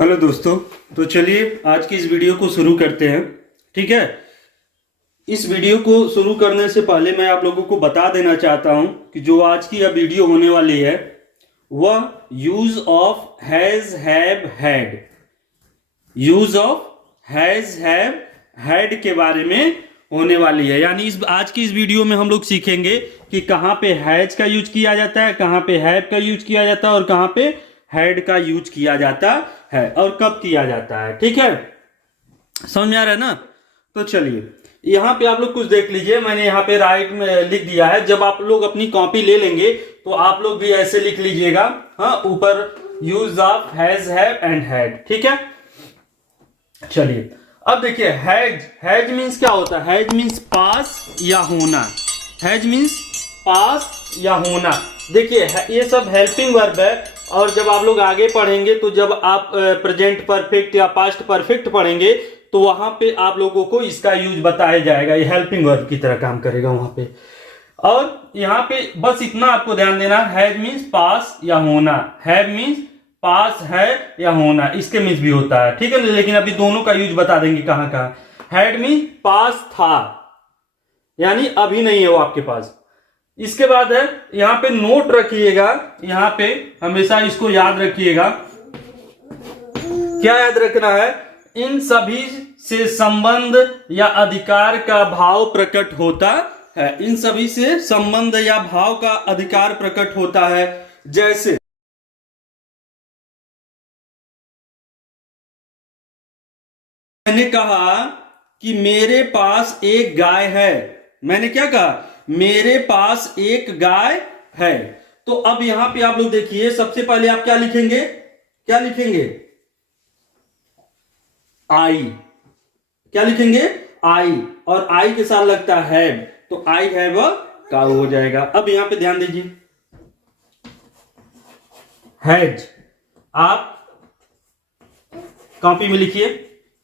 Hello दोस्तों। तो चलिए आज की इस वीडियो को शुरू करते हैं। ठीक है। इस वीडियो को शुरू करने से पहले मैं आप लोगों को बता देना चाहता हूं कि जो आज की यह वीडियो होने वाली है वह use of has have had के बारे में होने वाली है। यानी आज की इस वीडियो में हम लोग सीखेंगे कि कहाँ पे हैज का यूज किया जाता है, कहाँ पे हैव का यूज किया जाता है और कहाँ पे हैड का यूज किया जाता है और कब किया जाता है। ठीक है, समझ में आ रहा है ना। तो चलिए यहाँ पे आप लोग कुछ देख लीजिए, मैंने यहाँ पे राइट में लिख दिया है। जब आप लोग अपनी कॉपी ले लेंगे तो आप लोग भी ऐसे लिख लीजिएगा, हाँ, ऊपर use of has have and had. ठीक है, चलिए अब देखिए हैज मीन्स क्या होता है। हैज मीन्स पास या होना। हैज मीन्स पास या होना। देखिए ये सब हेल्पिंग वर्ब है और जब आप लोग आगे पढ़ेंगे तो जब आप प्रेजेंट परफेक्ट या पास्ट परफेक्ट पढ़ेंगे तो वहां पे आप लोगों को इसका यूज बताया जाएगा। ये हेल्पिंग वर्ब की तरह काम करेगा वहां पे। और यहाँ पे बस इतना आपको ध्यान देना, हैज मीन्स पास या होना, हैव मीन्स पास है या होना, इसके मीन्स भी होता है। ठीक है, लेकिन अभी दोनों का यूज बता देंगे कहां कहां। हैड मीन्स पास था, यानी अभी नहीं है वो आपके पास। इसके बाद है यहां पे नोट रखिएगा, यहां पे हमेशा इसको याद रखिएगा। क्या याद रखना है? इन सभी से संबंध या अधिकार का भाव प्रकट होता है। इन सभी से संबंध या भाव का अधिकार प्रकट होता है। जैसे मैंने कहा कि मेरे पास एक गाय है। मैंने क्या कहा? मेरे पास एक गाय है। तो अब यहां पे आप लोग देखिए, सबसे पहले आप क्या लिखेंगे? क्या लिखेंगे? आई। क्या लिखेंगे? आई। और आई के साथ लगता है हैव, तो आई हैव अ काऊ हो जाएगा। अब यहां पे ध्यान दीजिए, हैज आप कॉपी में लिखिए,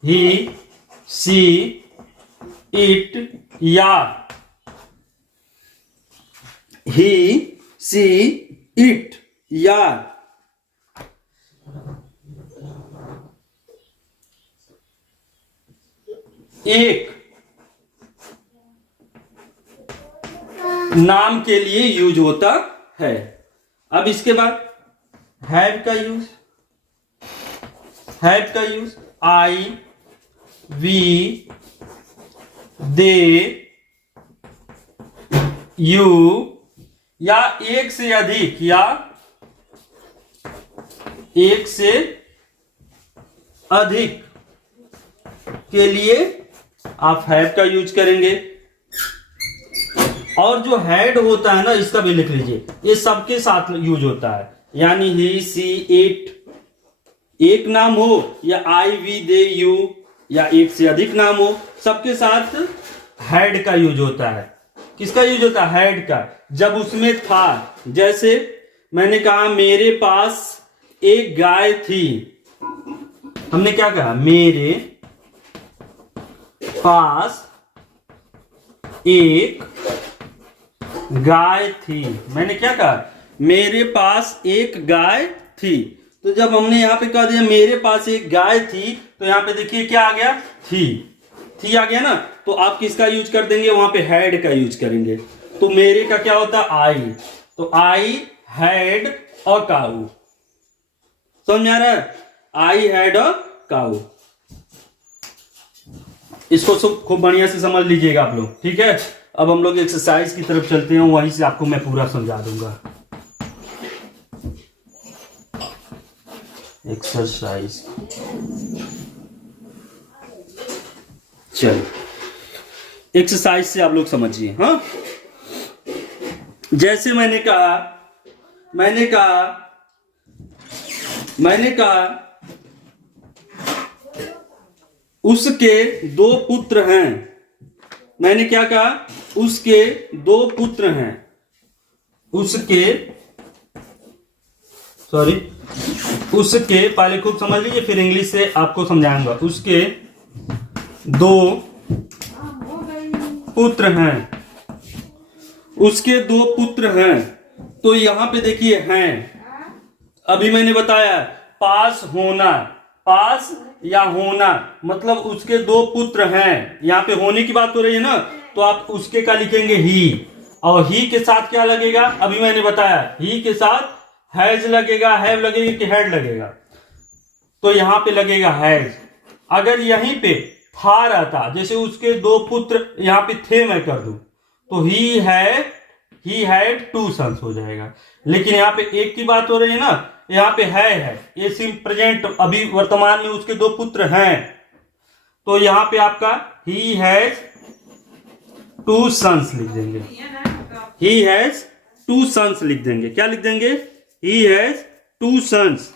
ही, सी, इट, या। ही, सी, इट, या। एक नाम के लिए यूज होता है। अब इसके बाद हैव का यूज। हैव का use I, we, they, you या एक से अधिक या एक से अधिक के लिए आप हैव का यूज करेंगे। और जो हैड होता है ना, इसका भी लिख लीजिए, ये सबके साथ यूज होता है। यानी ही, सी, इट एक नाम हो या आई, वी, दे, यू या एक से अधिक नाम हो, सबके साथ हैड का यूज होता है। किसका यूज होता है? हैड का। जब उसमें था, जैसे मैंने कहा मेरे पास एक गाय थी। हमने क्या कहा? मेरे पास एक गाय थी। मैंने क्या कहा? मेरे पास एक गाय थी। तो जब हमने यहां पे कह दिया मेरे पास एक गाय थी, तो यहां पे देखिए क्या आ गया? थी आ गया ना। तो आप किसका यूज कर देंगे? वहां पे हैड का यूज करेंगे। तो मेरे का क्या होता है? आई। तो आई हैड अ काऊ। समझ में आ रहा है? आई हैड अ काऊ। इसको खूब बढ़िया से समझ लीजिएगा आप लोग। ठीक है, अब हम लोग एक्सरसाइज की तरफ चलते हैं, वहीं से आपको मैं पूरा समझा दूंगा। एक्सरसाइज, चलो एक्सरसाइज से आप लोग समझिए। हाँ, जैसे मैंने कहा उसके दो पुत्र हैं। मैंने क्या कहा? उसके दो पुत्र हैं। उसके पहले खूब समझ लीजिए, फिर इंग्लिश से आपको समझाऊंगा। उसके दो पुत्र हैं। उसके दो पुत्र हैं। तो यहां पे देखिए हैं, अभी मैंने बताया पास होना, पास या होना, मतलब उसके दो पुत्र हैं। यहाँ पे होने की बात हो रही है ना, तो आप उसके का लिखेंगे ही, और ही के साथ क्या लगेगा, अभी मैंने बताया ही के साथ हैज लगेगा, हैव लगेगा कि हैड लगेगा, तो यहां पे लगेगा हैज। अगर यहीं पे था रहता, जैसे उसके दो पुत्र यहां पे थे मैं कर दूं, तो ही हैड 2 सन्स हो जाएगा। लेकिन यहाँ पे एक की बात हो रही है ना, यहाँ पे है ये सिर्फ प्रेजेंट, अभी वर्तमान में उसके दो पुत्र हैं, तो यहाँ पे आपका ही हैज 2 सन्स लिख देंगे। ही हैज 2 सन्स लिख देंगे। क्या लिख देंगे? He has 2 sons.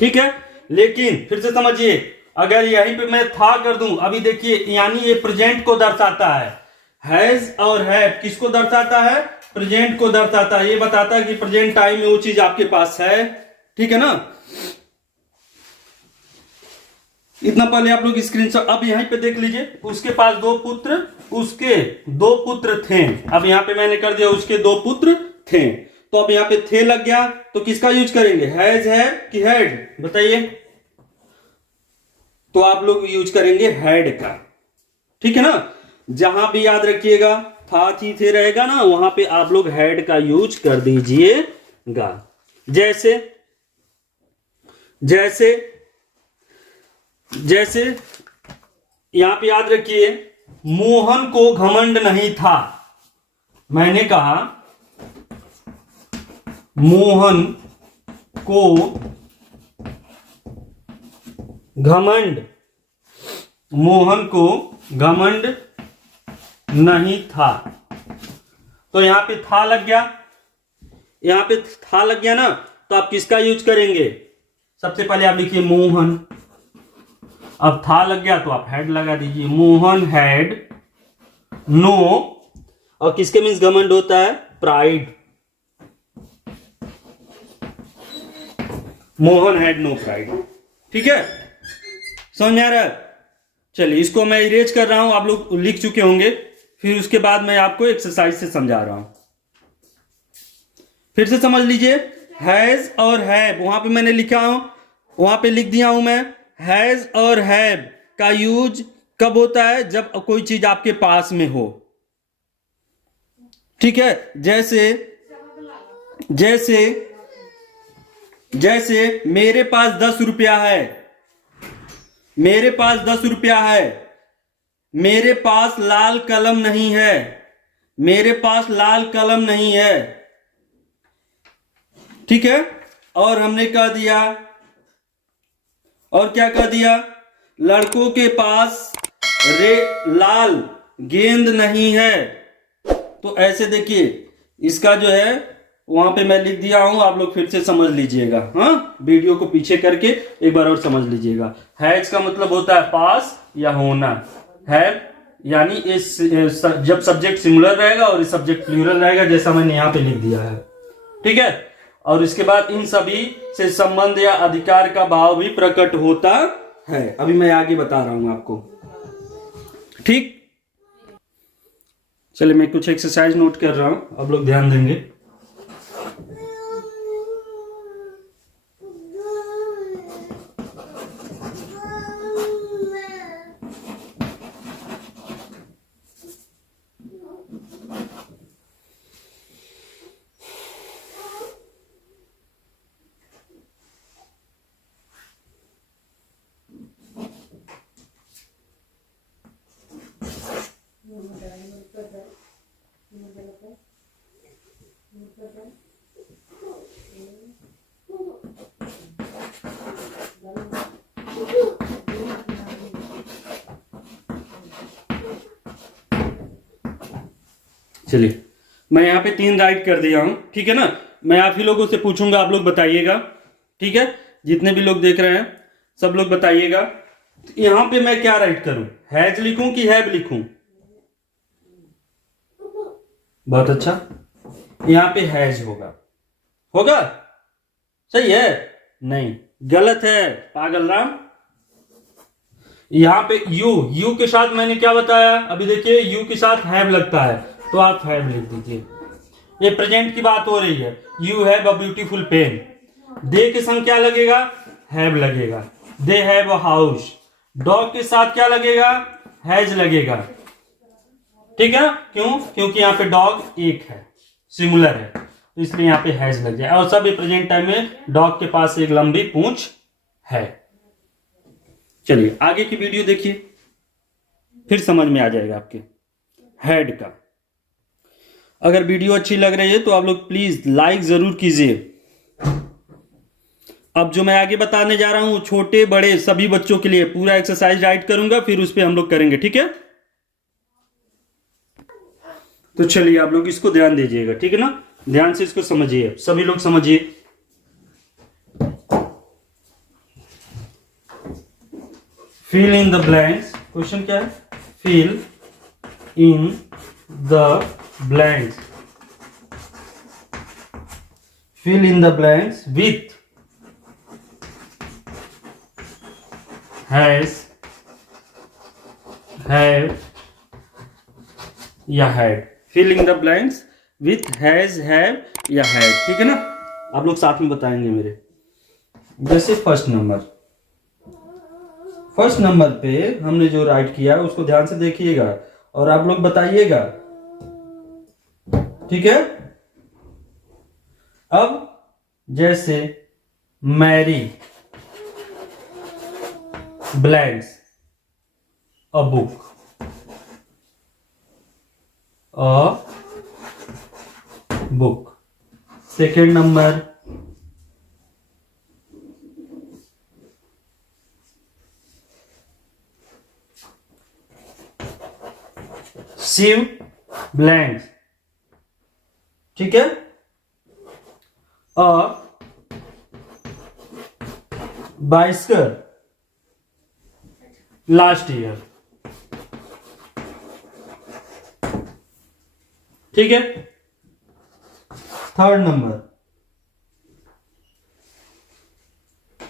ठीक है, लेकिन फिर से समझिए, अगर यहीं पे मैं था कर दूं, अभी देखिए, यानी ये प्रेजेंट को दर्शाता है। हैज और हैव किसको दर्शाता है? प्रेजेंट को दर्शाता है। ये बताता है कि प्रेजेंट टाइम में वो चीज आपके पास है। ठीक है ना, इतना पहले आप लोग स्क्रीनशॉट। अब यहीं पे देख लीजिए, उसके पास उसके दो पुत्र थे। अब यहां पे मैंने कर दिया उसके दो पुत्र थे, तो अब यहां पे थे लग गया, तो किसका यूज करेंगे? हैज है कि हैड, बताइए। तो आप लोग यूज करेंगे हैड का। ठीक है ना, जहां भी याद रखिएगा था थी थे रहेगा ना, वहां पे आप लोग हैड का यूज कर दीजिएगा। जैसे जैसे जैसे यहां पे याद रखिए, मोहन को घमंड नहीं था। मैंने कहा मोहन को घमंड नहीं था, तो यहां पे था लग गया। यहां पे था लग गया ना, तो आप किसका यूज करेंगे? सबसे पहले आप लिखिए मोहन। अब था लग गया तो आप हैड लगा दीजिए। मोहन हैड नो, और किसके मीन्स घमंड होता है? Pride. Mohan had no pride. ठीक है, समझ में आ रहा है? चलिए, इसको मैं इरेज कर रहा हूं, आप लोग लिख चुके होंगे। फिर उसके बाद मैं आपको एक्सरसाइज से समझा रहा हूं। फिर से समझ लीजिए, हैज और हैव, वहां पे मैंने लिखा हूं, वहां पे लिख दिया हूं मैं। हैज और हैव का यूज कब होता है? जब कोई चीज आपके पास में हो। ठीक है, जैसे जैसे जैसे मेरे पास 10 रुपया है, मेरे पास 10 रुपया है। मेरे पास लाल कलम नहीं है, मेरे पास लाल कलम नहीं है। ठीक है, और हमने कह दिया, और क्या कह दिया? लड़कों के पास लाल गेंद नहीं है। तो ऐसे देखिए, इसका जो है वहां पे मैं लिख दिया हूं, आप लोग फिर से समझ लीजिएगा। हाँ, वीडियो को पीछे करके एक बार और समझ लीजिएगा। हैज का मतलब होता है पास या होना। हैव यानी इस जब सब्जेक्ट सिंगुलर रहेगा और इस सब्जेक्ट प्लूरल रहेगा, जैसा मैंने यहां पे लिख दिया है। ठीक है, और इसके बाद इन सभी से संबंध या अधिकार का भाव भी प्रकट होता है। अभी मैं आगे बता रहा हूं आपको। ठीक, चलिए मैं कुछ एक्सरसाइज नोट कर रहा हूं, आप लोग ध्यान देंगे। चलिए, मैं यहाँ पे 3 राइट कर दिया हूं। ठीक है ना, मैं आप ही लोगों से पूछूंगा, आप लोग बताइएगा। ठीक है, जितने भी लोग देख रहे हैं सब लोग बताइएगा। यहां पे मैं क्या राइट करूं? हैज लिखूं कि हैव लिखूं? बहुत अच्छा, यहां पे हैज होगा। होगा? सही है? नहीं, गलत है पागल राम। यहां पे यू के साथ मैंने क्या बताया? अभी देखिए, यू के साथ हैव लगता है, तो आप हैव लिख दीजिए। ये प्रेजेंट की बात हो रही है। You have a beautiful pen. They के संग क्या लगेगा? हैव लगेगा। They have a house. Dog के साथ क्या लगेगा? हैज लगेगा। ठीक है, क्यों? क्योंकि यहाँ पे डॉग एक है, सिंगुलर है, तो इसलिए यहाँ पे हैज लग जाए। और सब प्रेजेंट टाइम में डॉग के पास एक लंबी पूंछ है। चलिए आगे की वीडियो देखिए, फिर समझ में आ जाएगा आपके हेड का। अगर वीडियो अच्छी लग रही है तो आप लोग प्लीज लाइक जरूर कीजिए। अब जो मैं आगे बताने जा रहा हूं छोटे बड़े सभी बच्चों के लिए पूरा एक्सरसाइज राइट करूंगा, फिर उस पर हम लोग करेंगे। ठीक है, तो चलिए आप लोग इसको ध्यान दीजिएगा। ठीक है ना, ध्यान से इसको समझिए, सभी लोग समझिए। Fill in the blanks. Question क्या है? Fill in the blanks. Fill in the blanks with has, have या had. Fill in the blanks with has, have या हैड। ठीक है ना, आप लोग साथ में बताएंगे मेरे। जैसे फर्स्ट नंबर पे हमने जो राइट किया उसको ध्यान से देखिएगा और आप लोग बताइएगा। ठीक है, अब जैसे Mary blanks a book, second number Shiv blanks. ठीक है, अ बाइसिकल लास्ट ईयर। ठीक है, थर्ड नंबर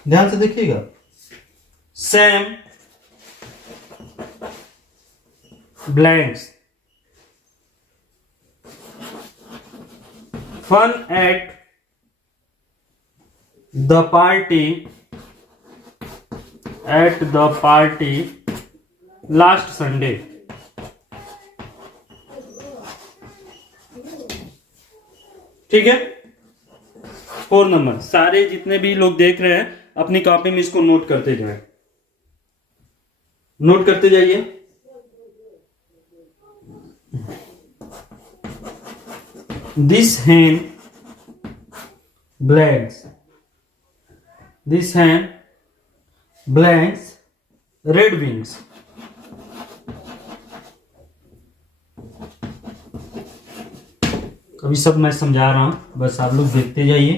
ध्यान से देखिएगा। Sam blanks fun at the party last Sunday. ठीक है, फोर नंबर। सारे जितने भी लोग देख रहे हैं अपनी कॉपी में इसको नोट करते जाएं, नोट करते जाइए। This hen blanks, red wings। अभी सब मैं समझा रहा हूं, बस आप लोग देखते जाइए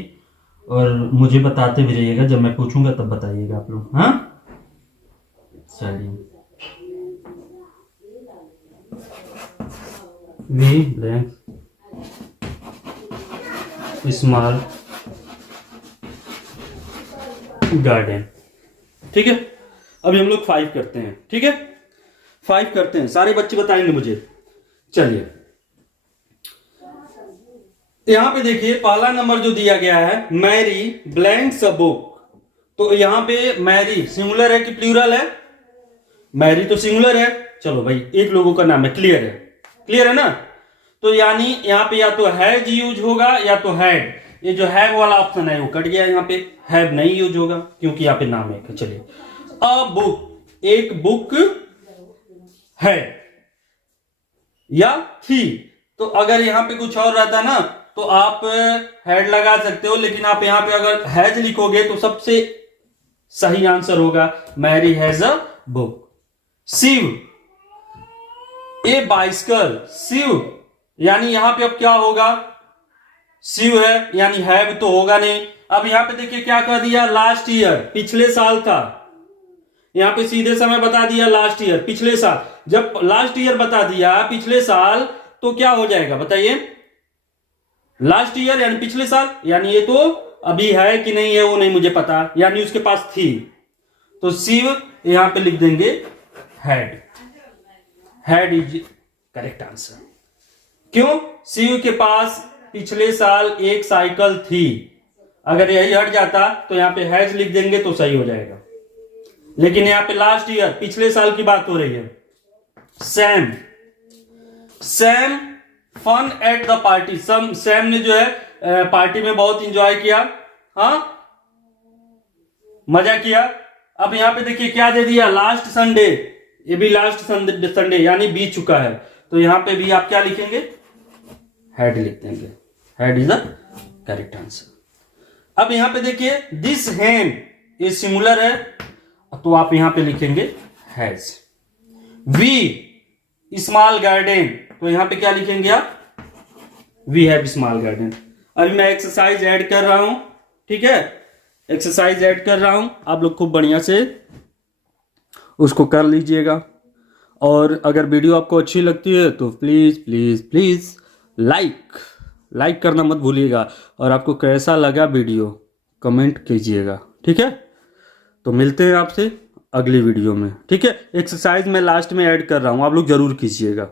और मुझे बताते भी रहिएगा। जब मैं पूछूंगा तब बताइएगा आप लोग। हाँ, चलिए। We blank small garden. ठीक है, अभी हम लोग 5 करते हैं। ठीक है, 5 करते हैं, सारे बच्चे बताएंगे मुझे। चलिए यहां पे देखिए, पहला नंबर जो दिया गया है मैरी ब्लैंक्स अ बुक। तो यहां पे मैरी सिंगुलर है कि प्लूरल है? मैरी तो सिंगुलर है। चलो भाई, एक लोगों का नाम है, क्लियर है, क्लियर है ना। तो यानी यहां पे या तो हैज यूज होगा या तो हैड। ये जो हैव वाला ऑप्शन है वो कट गया, यहां पे हैव नहीं यूज होगा क्योंकि यहां पे नाम है। चलिए, अ बुक, एक बुक है या थी। तो अगर यहां पे कुछ और रहता ना तो आप हैड लगा सकते हो, लेकिन आप यहां पे अगर हैज लिखोगे तो सबसे सही आंसर होगा Mary has a book. Shiv a bicycle, Shiv यानी यहां पे अब क्या होगा? शिव है यानी हैव तो होगा नहीं। अब यहां पे देखिए क्या कर दिया, लास्ट ईयर, पिछले साल था। यहां पे सीधे समय बता दिया लास्ट ईयर, पिछले साल। जब लास्ट ईयर बता दिया पिछले साल तो क्या हो जाएगा बताइए? लास्ट ईयर यानी पिछले साल, यानी ये तो अभी है कि नहीं है वो नहीं मुझे पता, यानी उसके पास थी। तो शिव यहां पे लिख देंगे had. Had is correct answer. क्यों? शिव के पास पिछले साल एक साइकिल थी। अगर यही हट जाता तो यहां पे हैज लिख देंगे तो सही हो जाएगा। लेकिन यहाँ पे लास्ट ईयर, पिछले साल की बात हो रही है। Sam fun at the party. Sam ने जो है पार्टी में बहुत इंजॉय किया, हाँ, मजा किया। अब यहाँ पे देखिए क्या दे दिया, लास्ट संडे। ये भी लास्ट संडे यानी बीत चुका है, तो यहाँ पे भी आप क्या लिखेंगे, हैड लिख देंगे। Had is the correct answer. अब यहाँ पे देखिए दिस हैन, ये सिंगुलर है, तो आप यहां पे लिखेंगे हैज। वी स्मॉल गार्डन, तो यहां पे क्या लिखेंगे आप, वी हैव स्मॉल गार्डन। अभी मैं एक्सरसाइज ऐड कर रहा हूं, ठीक है, एक्सरसाइज ऐड कर रहा हूं, आप लोग खूब बढ़िया से उसको कर लीजिएगा। और अगर वीडियो आपको अच्छी लगती है तो प्लीज प्लीज प्लीज लाइक करना मत भूलिएगा, और आपको कैसा लगा वीडियो कमेंट कीजिएगा, ठीक है। तो मिलते हैं आपसे अगली वीडियो में, ठीक है। एक्सरसाइज मैं लास्ट में ऐड कर रहा हूं, आप लोग जरूर कीजिएगा।